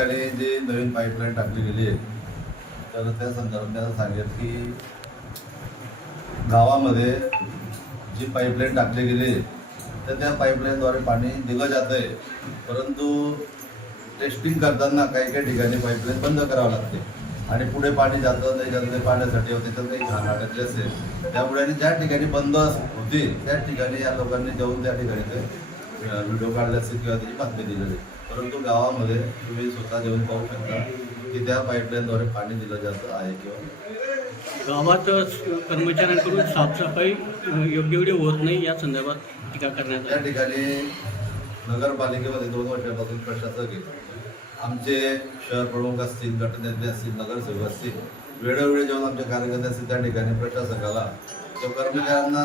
ठिकाणी जे नवीन पाईपलाईन टाकली गेली आहे तर त्या संदर्भात त्यांना सांगेल की गावामध्ये जी पाईपलाईन टाकली गेली तर त्या पाईपलाईनद्वारे पाणी दिलं जातं आहे. परंतु टेस्टिंग करताना काही काही ठिकाणी पाईपलाईन बंद करावं लागते. आणि पुढे पाणी जातं नाही जातं ते पाण्यासाठी होते तर काही घाण अडकली असेल. त्यामुळे आणि ज्या ठिकाणी बंद होती त्या ठिकाणी या लोकांनी जाऊन त्या ठिकाणी ते व्हिडिओ काढले असतील किंवा त्याची बातमी दिलेली परंतु गावामध्ये तुम्ही स्वतः येऊन पाहू शकता की त्या पाईपलाईनद्वारे पाणी दिलं जातं आहे किंवा गावात कर्मचाऱ्यांकडून साफसफाई योग्य वेळी होत नाही या संदर्भात टीका करण्यात त्या ठिकाणी नगरपालिकेमध्ये दोन वर्षापासून प्रशासक आमचे शहर प्रमुख असतील गटनेते असतील नगरसेवक असतील वेळोवेळी जेव्हा आमचे कार्यकर्ते असतील त्या ठिकाणी प्रशासकाला किंवा कर्मचाऱ्यांना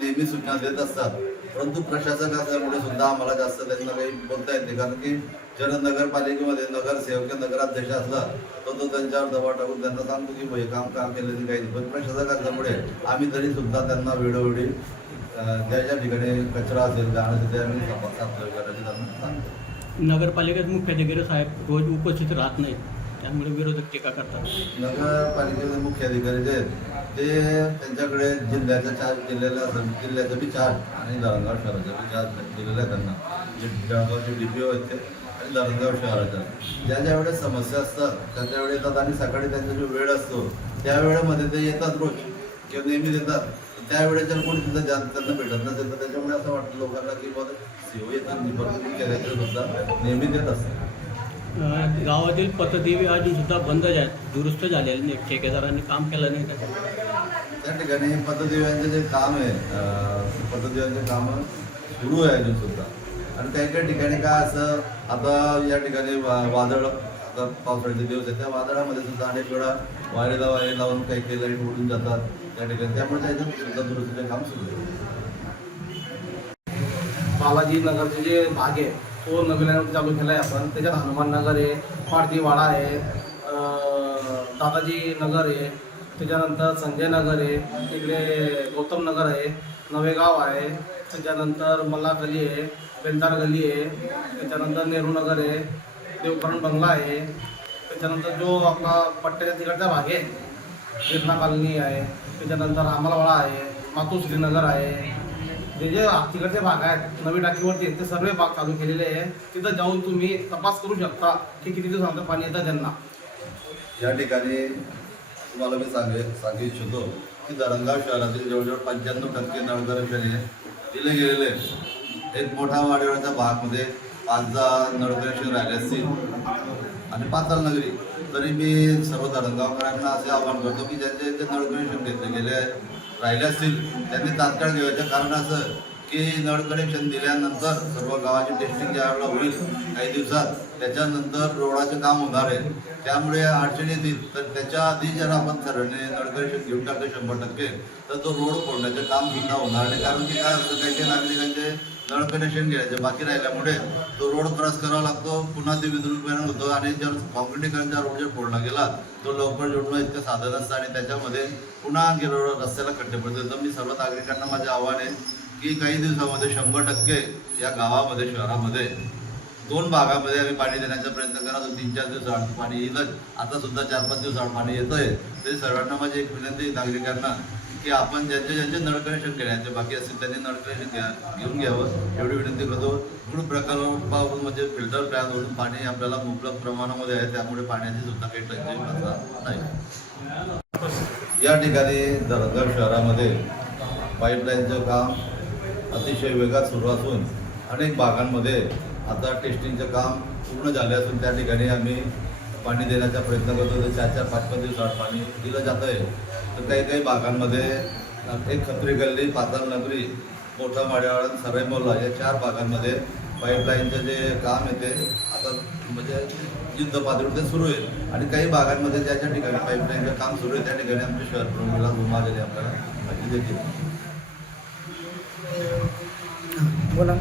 नेहमी सूचना देत असतात. परंतु प्रशासक असल्यामुळे सुद्धा आम्हाला जास्त त्यांना काही बोलता येत. नाही कारण की जर नगरपालिकेमध्ये नगरसेवक नगराध्यक्ष असला तर तो त्यांच्यावर दबाव टाकून त्यांना सांगतो की भाई काम काम केलं नाही काही नाही. पण प्रशासक असल्यामुळे आम्ही तरी सुद्धा त्यांना वेळोवेळी ज्या ज्या ठिकाणी कचरा असेल घाण असेल ते आम्ही करायची त्यांना सांगतो. नगरपालिकेत मुख्याधिकारी साहेब रोज उपस्थित राहत नाहीत. त्यामुळे विरोधक टीका करतात. नगरपालिकेचे मुख्य अधिकारी जे आहेत ते त्यांच्याकडे जिल्ह्याचा चार्ज दिलेला जिल्ह्याचा बी चार्ज आणि धरणगाव शहराचा बी चार्ज दिलेला आहे त्यांना. जे जळगावचे डी पी ओ आहेत ते आणि धरणगाव शहराचा. ज्या ज्या वेळेस समस्या असतात त्या त्या वेळेस येतात आणि सकाळी त्यांचा जो वेळ असतो त्या वेळेमध्ये ते येतात रोज. किंवा नेहमी येतात त्यावेळेच्या कोणी तिथं जास्त त्यांना भेटत नसेल तर त्याच्यामुळे असं वाटतं लोकांना की बाबा सेवा येतात निबंधन केल्याचे सुद्धा नेहमी देत असतात. गावातील पथदेवी अजून सुद्धा बंद आहेत दुरुस्त झालेले नाही ठेकेदारांनी काम केलं नाही त्या ठिकाणी पतदिव्यांचे जे काम आहे अं, काम सुरू आहे अजून सुद्धा. आणि त्यांच्या ठिकाणी काय असं आता या ठिकाणी वा- वादळ आता पावसाळ्याचे दिवस आहेत. त्या वादळामध्ये सुद्धा अनेक वेळा वायरीला वायरी लावून काही काही लाइट उडून जातात त्या ठिकाणी. त्यामुळे त्याच्यात सुद्धा दुरुस्तीचे काम सुरू आहे. बालाजी नगरचे जे भाग आहे तो नवीन चालू केला आहे आपण. त्याच्यात हनुमान नगर आहे पाडतीवाडा आहे दादाजी नगर आहे. त्याच्यानंतर संजय नगर आहे. तिकडे गौतम नगर आहे नवेगाव आहे. त्याच्यानंतर मल्ला गली आहे बेलदार गली आहे. त्याच्यानंतर नेहरू नगर आहे देवकरण बंगला आहे. त्याच्यानंतर जो आपला पट्ट्याच्या तिकडचा भाग आहे बिर्ला कॉलनी आहे. त्याच्यानंतर आमलवाडा आहे मातू नगर आहे. जे जे तिकडचे भाग आहेत नवी टाकीवरती ते सर्व भाग चालू केलेले आहे. तिथं जाऊन तुम्ही तपास करू शकता की किती दिवसानंतर पाणी येतं त्यांना. या ठिकाणी तुम्हाला मी सांगे सांगू इच्छितो की धरणगाव शहरातील जवळजवळ पंच्याण्णव टक्के नळकनेक्शन दिले गेलेले एक मोठा वाडेवाड्याच्या भागमध्ये म्हणजे पाच दहा नळकनेक्शन राहिले असतील. आणि पाताल नगरी. तरी मी सर्व धरणगावकरांना असे आवाहन करतो की ज्यांचे ज्यांचे नळकनेक्शन घेतले गेले आहे राहिले असतील त्यांनी तात्काळ घ्यायचं कारण असं की नळ कनेक्शन दिल्यानंतर सर्व गावाची टेस्टिंग ज्यावेळेला होईल काही दिवसात त्याच्यानंतर रोडाचं काम होणार आहे. त्यामुळे अडचणी येतील तर त्याच्या आधी जर आपण सर्वांनी नळ कनेक्शन घेऊन टाकलं शंभर टक्के तर तो रोड फोडण्याचं काम सुद्धा होणार नाही. कारण की काय असतं काही काही नागरिकांचे नळ कनेक्शन घ्यायचं बाकी राहिल्यामुळे तो रोड क्रॉस करावा लागतो पुन्हा ते विद्युतीकरण होतं आणि जर कॉन्क्रिटीकरणचा रोड जर फोडला गेला तो लवकर जोडणं इतकं साधन असतं आणि त्याच्यामध्ये पुन्हा गेलो रस्त्याला खड्डे पडतो तर मी सर्व नागरिकांना माझे आव्हान आहे की काही दिवसामध्ये शंभर टक्के या गावामध्ये शहरामध्ये दोन भागामध्ये आम्ही पाणी देण्याचा प्रयत्न करा. तीन चार दिवसाआड पाणी येईलच. आता सुद्धा चार पाच दिवसाआड पाणी येतं आहे तरी सर्वांना माझी एक विनंती नागरिकांना. की आपण ज्यांचे ज्यांचे नळ कनेक्शन केल्याचे बाकी असतील त्यांनी नळ कनेक्शन घ्या घेऊन घ्यावं. एवढी विनंती करतो. पूर्ण प्रकारावरून म्हणजे फिल्टर प्लॅनवरून पाणी आपल्याला मुबलक प्रमाणामध्ये आहे त्यामुळे पाण्याची सुद्धा काही टंचाई भासणार नाही. या ठिकाणी धरणगाव शहरामध्ये पाईपलाईनचं काम अतिशय वेगात सुरू असून अनेक भागांमध्ये आता टेस्टिंगचं काम पूर्ण झाले असून त्या ठिकाणी आम्ही पाणी देण्याचा प्रयत्न करतो तर चार चार पाच पाच दिवसात पाणी दिलं जातं आहे तर काही काही भागांमध्ये एक खत्री गल्ली पाताल नगरी मोठा माड्यावाडा सराई मोल्ला या चार भागांमध्ये पाईपलाईनचं जे काम आहे ते आता म्हणजे युद्ध पातळीवर ते सुरू आहे. आणि काही भागांमध्ये ज्या ज्या ठिकाणी पाईपलाईनचं काम सुरू आहे त्या ठिकाणी आमच्या शहर प्रमुखला घुमालेले आपल्याला. माहिती देतील बोला.